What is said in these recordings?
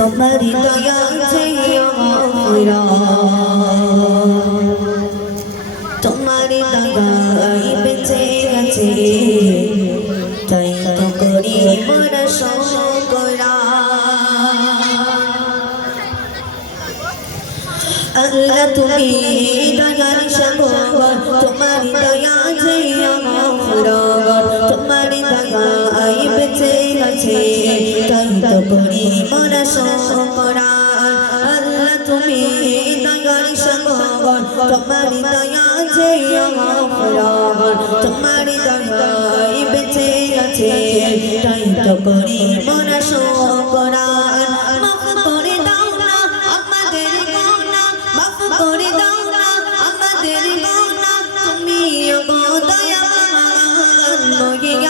তোমার দয়া তোমার দয়াই বেঁচে গেছে তাই তো করি মোরা শোকরা আল্লাহ তুমি দয়ার সাগর তোমার দয়া শোকরা আল্লাহ তুমি দয়ার সাগর তোমার দয়া যে আমার তোমার দয়া আই বেঁচে গেছে তাই তো করি মোরা শোকরা মাফ করে দাও না আমাদের গোনা মাফ করে দাও না আমাদের গোনা তুমি গো দয়াবান মহিয়ান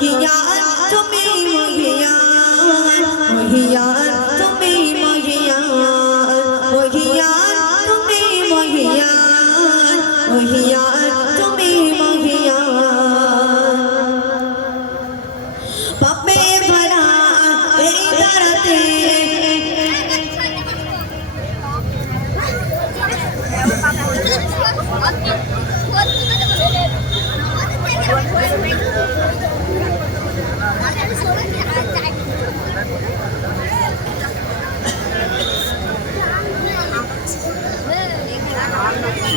মহিয়ান তুমি মহিয়ান মহিয়ান তুমি মহিয়ান মহিয়ান তুমি মহিয়ান মহিয়ান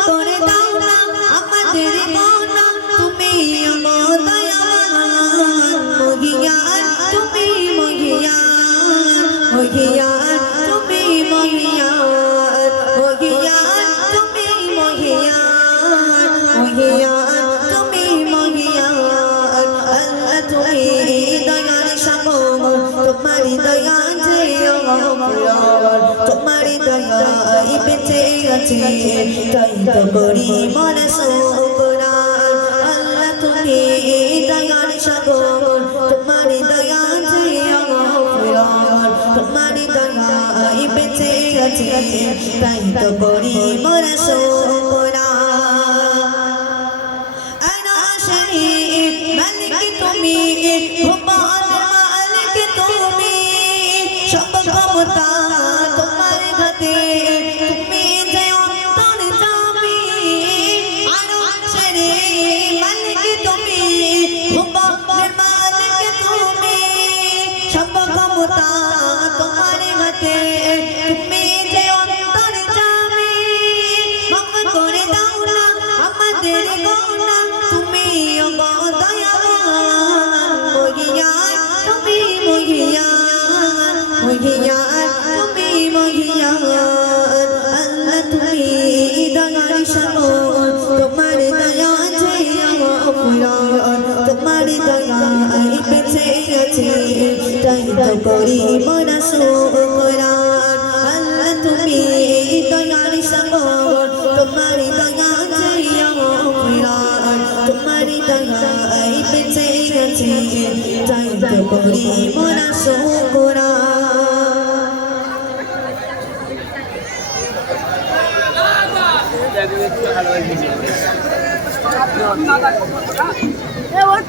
করে দাও না, আমাদের গাওনা তুমি আমার তুমি মহিয়ান মহিয়ান তুমি মহিয়ান মহিয়ান তুমি মহিয়ান মহিয়ান তুমি মহিয়ান তুমি দয়ার সাগর তোমার দয়া যে তোমার দয়াই বেঁচে আছে তাই তো করি মনে শুকরান আল্লাহ তুমি দয়ার সাগর তোমার দয়া যে আমার তোমার দয়াই বেঁচে আছে তাই তো করি মনে শুকরান ক্ষমতা তোমার হাতে তুমি যে অন্তর তুমি মহিয়ান তুমি মহিয়ান মহিয়ান তাই তো করি মনা শুকরান আল্লাহ তুমি দয়ার সাগর, তোমার দয়া যে আমার তোমার দয়া বেঁচে আছে তাই তো করি শুকরান এ ওর